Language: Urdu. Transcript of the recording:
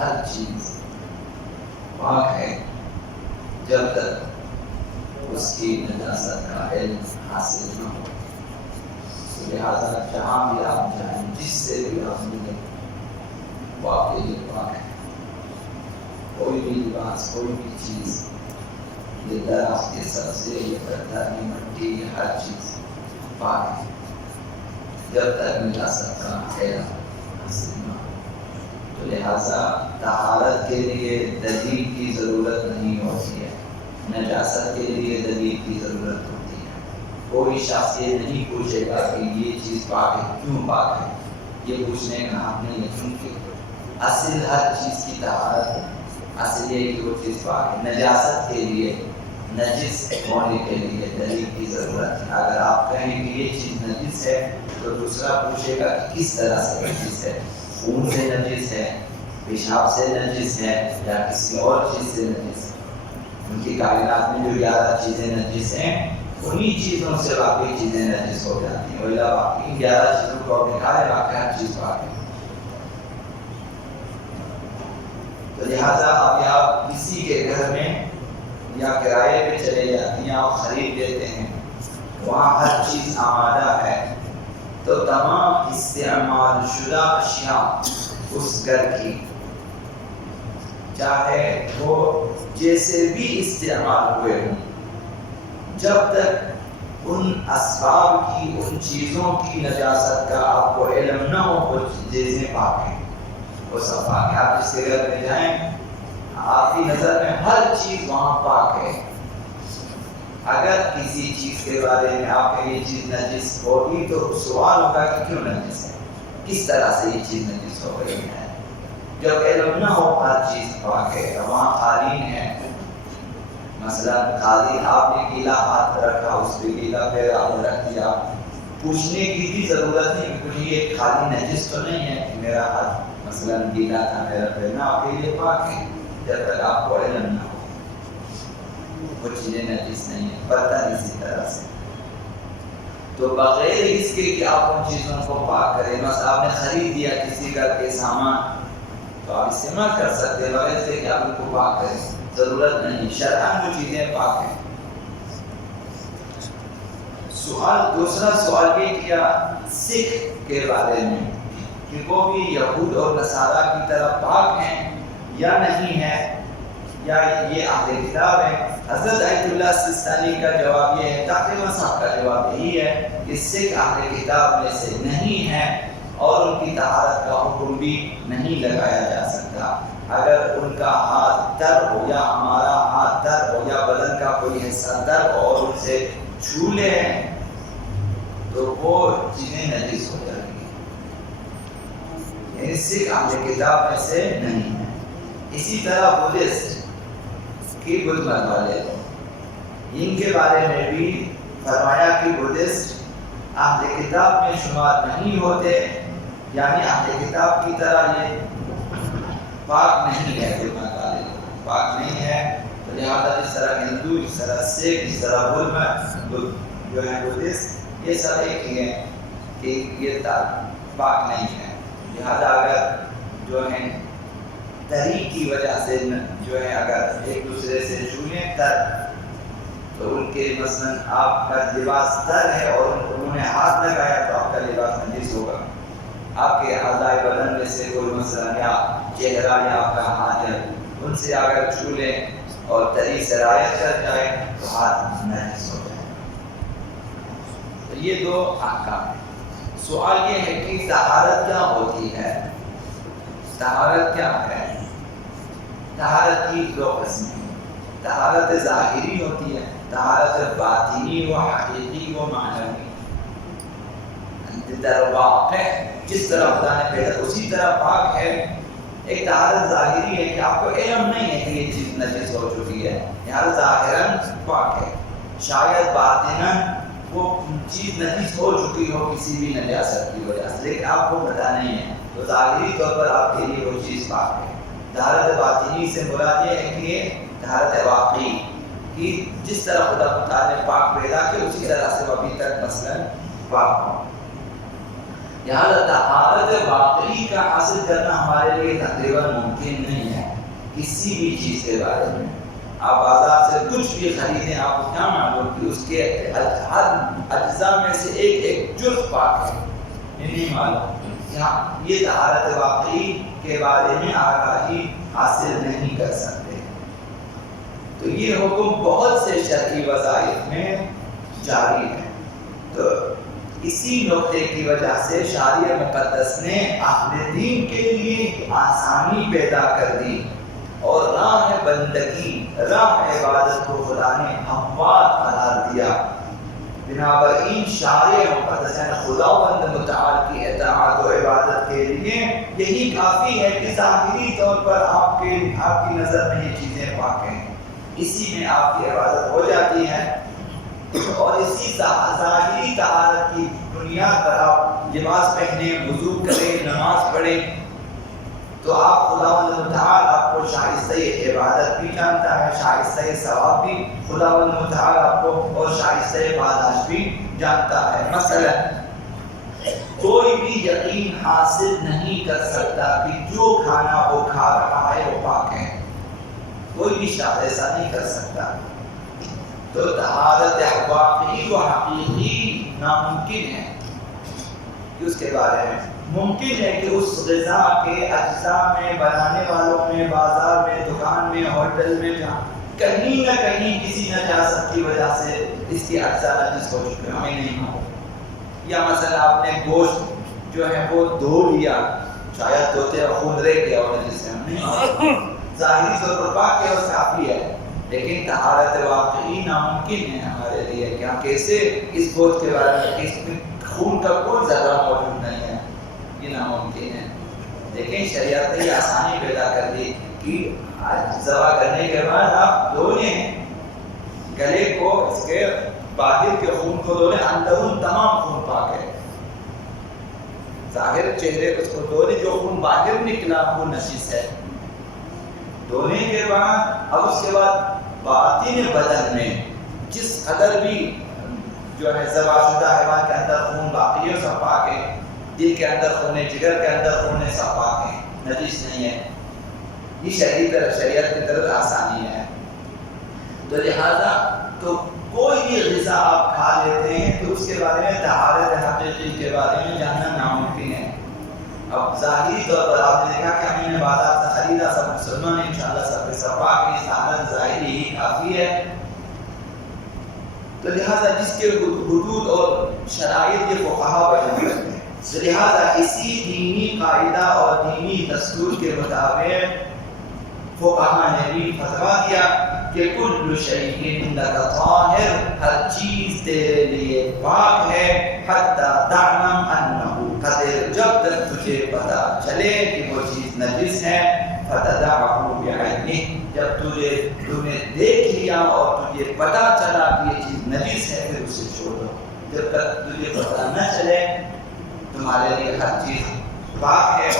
ہر چیز پاک ہے جب تک اس کی نجاست کا علم حاصل نہ ہو. لہٰذا جہاں بھی آپ جائیں، جس سے بھی آپ ملیں، وہ آپ کے لیے پاک ہے. کوئی بھی لباس، کوئی بھی چیز، یہ درخت، یہ سبزے، یہ پتھر، یہ مٹی، یہ ہر چیز پاک ہے جب تک نجاست کا علم حاصل نہ ہو. تو لہٰذا طہارت کے لیے دلیل کی ضرورت نہیں ہوتی ہے، نجاست کے لیے دلیل کی ضرورت ہوتی ہے. کوئی شخص یہ نہیں پوچھے گا کہ یہ چیز پاک ہے، کیوں پاک ہے، یہ پوچھنے کا حق نہیں ہے، کیونکہ اصل ہر چیز کی طہارت ہے. اصل یہ کہ وہ چیز پاک ہے. نجاست کے لیے، نجس ہونے کے لیے دلیل کی ضرورت ہے. اگر آپ کہیں کہ یہ چیز نجس ہے تو دوسرا پوچھے گا کہ کس طرح سے نجس ہے، خون سے نجس ہے، پیشاب سے نجس ہے، یا کسی اور چیز سے نجس ہے. ان کی کائنات میں جو 11 چیزیں نجس ہیں، انہی چیزوں سے باقی چیزیں نجس ہو جاتی ہیں. ولا باقی 11 چیزوں کو نکالے، باقی ہر چیز پاک ہے. تو لہٰذا اب آپ کسی کے گھر میں یا کرائے پہ چلے جاتے ہیں، آپ خرید لیتے ہیں، وہاں ہر چیز آمادہ ہے، تو تمام استعمال شدہ اشیاء اس گھر کی، چاہے وہ جیسے بھی استعمال ہوئے ہوں، جب تک ان اسباب کی، ان چیزوں کی نجاست کا آپ کو علم نہ ہو، وہ چیزیں پاک ہیں، وہ سب پاک ہے. آپ جس کے گھر میں جائیں، آپ کی نظر میں ہر چیز وہاں پاک ہے. اگر کسی چیز کے بارے میں آپ کو یہ چیز نجس ہوگی تو سوال ہوگا کہ کیوں نجس ہے، کس طرح سے یہ چیز نجس ہو گئی ہے. جب علم نہ ہو ہر چیز پاک ہے. وہاں قالین ہے، مثلا قالین آپ نے گیلا ہاتھ رکھا، اس پہ گیلا پیر آپ نے رکھ دیا، پوچھنے کی بھی ضرورت نہیں کہ یہ قالین نجس تو نہیں ہے کہ میرا ہاتھ مثلا گیلا تھا، میرا پیر نہ، آپ کے لیے پاک ہے جب تک آپ کو علم نہ ہو. وہ چیزیں نجس نہیں ہیں. برتن اسی طرح سے. تو بغیر اس کے کہ آپ ان چیزوں کو پاک کریں، مثلا آپ نے خرید دیا کسی گھر کے سامان، تو آپ استعمال کر سکتے ہیں بغیر سے کہ آپ ان کو پاک کریں، ضرورت نہیں. شرعاً وہ چیزیں پاک ہیں. دوسرا سوال یہ کیا سکھ کے بارے میں کہ وہ بھی یہود اور نصارہ کی طرح پاک ہیں یا نہیں ہے، یا یہ اہل کتاب ہے. حضرت آیت اللہ سستانی کا جواب یہ ہے، تقریباً صاحب کا جواب یہی ہے کہ سکھ اہل کتاب میں سے نہیں ہے اور ان کی طہارت کا حکم بھی نہیں لگایا جا سکتا. اگر ان کا ہاتھ تر ہو یا ہمارا ہاتھ تر ہو یا بدن کا کوئی حصہ تر ہو اور ان سے چھو لے تو وہ چیزیں نجس ہو جائیں گی. یعنی سکھ اہل کتاب میں سے نہیں ہے. اسی طرح بدھسٹ کی بدھ مت والے، ان کے بارے میں بھی فرمایا کہ بدھسٹ اہل کتاب میں شمار نہیں ہوتے، یعنی اہل کتاب کی طرح یہ پاک نہیں ہے. بدھ مت والے پاک نہیں ہے. تو لہٰذا جس طرح ہندو، جس طرح سکھ، جس طرح بدھ مت جو ہے بدھسٹ، یہ سب ایک ہی ہے کہ یہ پاک نہیں ہے. لہٰذا اگر جو ہے تری کی وجہ سے جو ہے اگر ایک دوسرے سے چھونے تر، تو ان کے مثلا آپ کا لباس تر ہے اور انہوں نے ہاتھ لگایا تو آپ کا لباس نجس ہوگا. آپ کے اعضاء بدن میں سے کوئی مثلا یا چہرہ یا آپ کا ہاتھ ہے، ان سے اگر چھو لیں اور تری سے رعایت کر جائے تو ہاتھ نجس ہو جائے. تو یہ دو احکام ہیں. سوال یہ ہے کہ طہارت کیا ہوتی ہے؟ طہارت کیا ہے؟ طہارت کی دو قسمیں، طہارت ظاہری ہوتی ہے، طہارت باطنی و حقیقی و معنوی. در واقع جس طرح خدا نے پیدا اسی طرح پاک ہے. ایک طہارت ظاہری ہے کہ آپ کو علم نہیں ہے کہ یہ چیز نجس ہو چکی ہے، یہاں ظاہراً پاک ہے. شاید باطناً وہ چیز نجس ہو چکی ہو کسی بھی نجاست کی وجہ سے، لیکن آپ کو پتہ نہیں ہے، تو ظاہری طور پر آپ کے لیے وہ چیز پاک ہے. طہارت باطنی سے مراد یہ ہے کہ یہ طہارت واقعی کہ جس طرح خدا تعالیٰ نے پاک پیدا کیا اسی طرح سے وہ ابھی تک مثلا پاک ہو. لہٰذا طہارت واقعی کا حاصل کرنا ہمارے لیے تقریباً ممکن نہیں ہے کسی بھی چیز کے بارے میں. آپ بازار سے کچھ بھی خریدیں، آپ کو کیا معلوم کہ اس کے ہر اجزاء میں سے ایک جزء پاک ہے، یہ نہیں معلوم. یہ طہارت واقعی کے بارے میں آگاہی حاصل نہیں کر سکتے. تو یہ حکم بہت سے شرعی وظائف میں جاری ہے. تو اسی نقطے کی وجہ سے شارع مقدس نے اہل دین کے لیے آسانی پیدا کر دی اور راہ بندگی، راہ عبادت کو خدا نے ہموار قرار دیا. بنابراین شارع مقدس خداوند متعال کی اطاعت و عبادت کے لیے یہی کافی ہے کہ ظاہری طور پر آپ کی نظر میں یہ چیزیں پاک ہیں، اسی میں آپ کی عبادت ہو جاتی ہے، اور اسی ظاہری طہارت کی بنیاد پر آپ لباس پہنیں، وضو کریں، نماز پڑھیں، تو آپ خداوند متعال آپ کو شائستہ عبادت بھی جانتا ہے، شائستہ ثواب بھی خداوند متعال آپ کو اور شائستہ پاداش بھی جانتا ہے. مثلا کوئی بھی یقین حاصل نہیں کر سکتا کہ جو کھانا وہ کھا رہا ہے وہ پاک ہے، کوئی بھی شخص ایسا نہیں کر سکتا. تو طہارت واقعی و حقیقی ناممکن ہے کہ اس کے بارے میں ممکن ہے کہ اس غذا کے اجزاء میں، بنانے والوں میں، بازار میں، دکان میں، ہوٹل میں، کہیں نہ کہیں کسی نجاست کی وجہ سے اس کی اجزاء نجس ہو چکے، ہمیں نہیں معلوم. یا مثلا آپ نے گوشت جو ہے وہ دھو لیا، شاید دھوتے خون رہ گیا اور نجس ہے، ہم نہیں معلوم. ظاہری طور پر پاک ہے اور کافی ہے، لیکن طہارت واقعی ناممکن ہے ہمارے لیے کہ ہم کیسے اس گوشت کے بارے میں، اس میں خون کا کوئی ذرہ موجود نہیں ہے، یہ ناممکن ہے. لیکن شریعت نے یہ آسانی پیدا کر دی کہ ذبح کرنے کے بعد آپ دھو لیں گلے کو، اس کے باہر کے خون کو دھو لیں، اندرون تمام خون پاک ہے. ظاہر چہرے کو اس کو دھو لیں، جو خون باہر نکلا وہ نجس ہے. دھونے کے بعد اب اس کے بعد باطن بدن میں جس قدر بھی جو ہے ذبح شدہ حیوان کے اندر خون باقی ہے سب پاک ہے، دل کے اندر خون ہے، جگر کے اندر خون ہے، سب پاک ہے، نجس نہیں ہے. یہ شریعت کی طرف آسانی ہے. تو لہذا تو کوئی بھی غذا آپ کھا لیتے ہیں تو اس کے بارے میں طہارت حقیقی کے بارے میں جاننا ناممکن ہے. اب ظاہری طور پر آپ نے دیکھا کہ ہم نے بازار سے خریدا، سب مسلمان ہیں انشاءاللہ، سب کے سب پاک ہیں، طہارت ظاہری ہی کافی ہے. تو لہذا جس کے حدود اور شرائط یہ فقہا بیان کرتے ہیں، لہذا اسی دینی قاعدہ اور دینی دستور کے مطابق فقہا نے بھی فتویٰ دیا کہ کل شیء لک طاہر، ہر چیز تیرے لیے پاک ہے، حتی تعلم انہ قدر، جب تک تجھے پتہ چلے کہ وہ چیز نجس ہے، فتدعہ بعینہ، جب تم نے دیکھ لیا اور تجھے پتہ چلا کہ یہ چیز نجس ہے پھر اسے چھوڑو. جب تک تجھے پتہ نہ چلے تمہارے لیے ہر چیز پاک ہے.